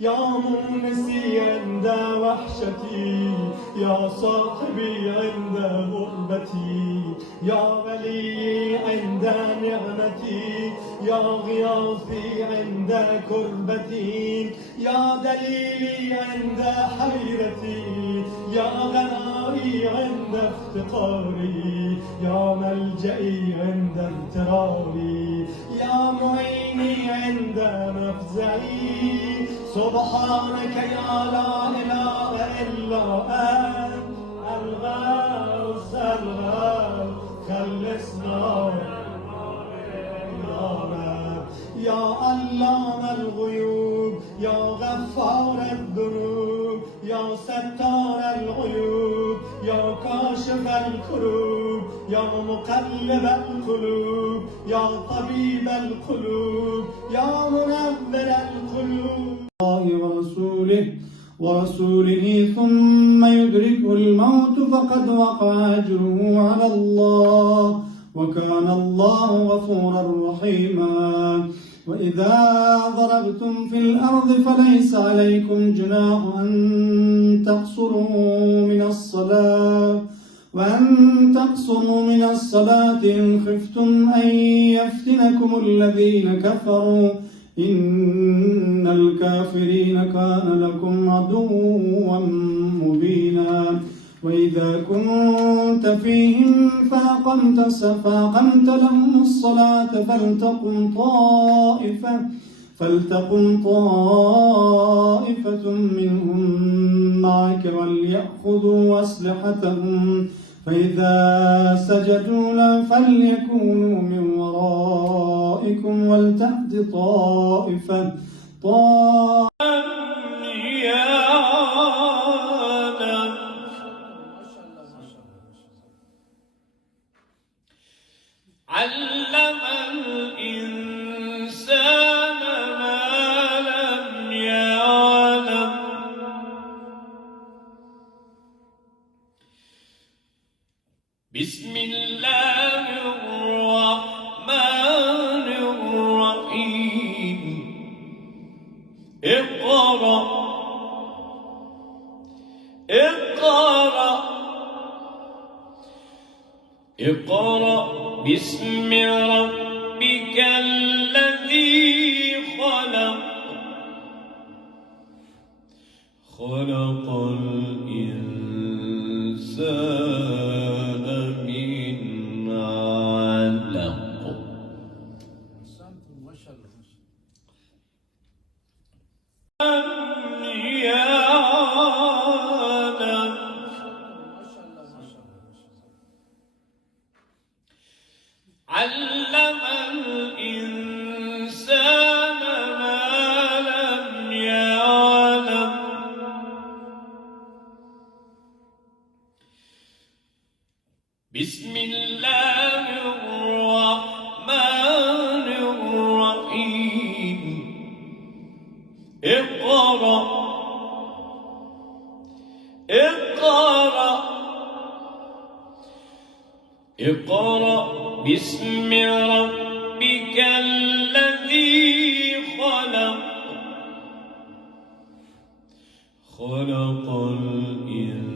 يا مونسي عند وحشتي، يا صاحبي عند غربتي، يا ولي عند نعمتي، يا غياثي عند كربتي، يا دليلي عند حيرتي، يا غنائي عند افتقاري، يا ملجئي عند اضطراري، يا معيني عند مفزعي. سبحانك يا لا إله إلا أنت الغوث الغوث، خلصنا يا علام الغيوب، يا غفار الذنوب، يا ستار العيوب، يا كاشف الكروب، يا مقلب القلوب، يا طبيب القلوب، يا منور القلوب. ورسوله ثم يدركه الموت فقد وقع أجره على الله، وكان الله غفورا رحيما. وإذا ضربتم في الأرض فليس عليكم جناح أن تقصروا من الصلاة إن خفتم أن يفتنكم الذين كفروا، إن الكافرين كان لكم عدوا مبينا. وإذا كنت فيهم فأقمت لهم الصلاة فلتقم طائفة منهم معك وليأخذوا أسلحتهم، فإذا سجدوا فليكونوا من ورائكم ولتأت طائفة علم الإنسان ما لم يعلم. بسم الله الرحمن الرحيم. اقرأ باسم ربك الذي خلق الإنسان من علق. علم الإنسان ما لم يعلم. بسم الله الرحمن الرحيم. اقرأ باسم ربك الذي خلق الإنسان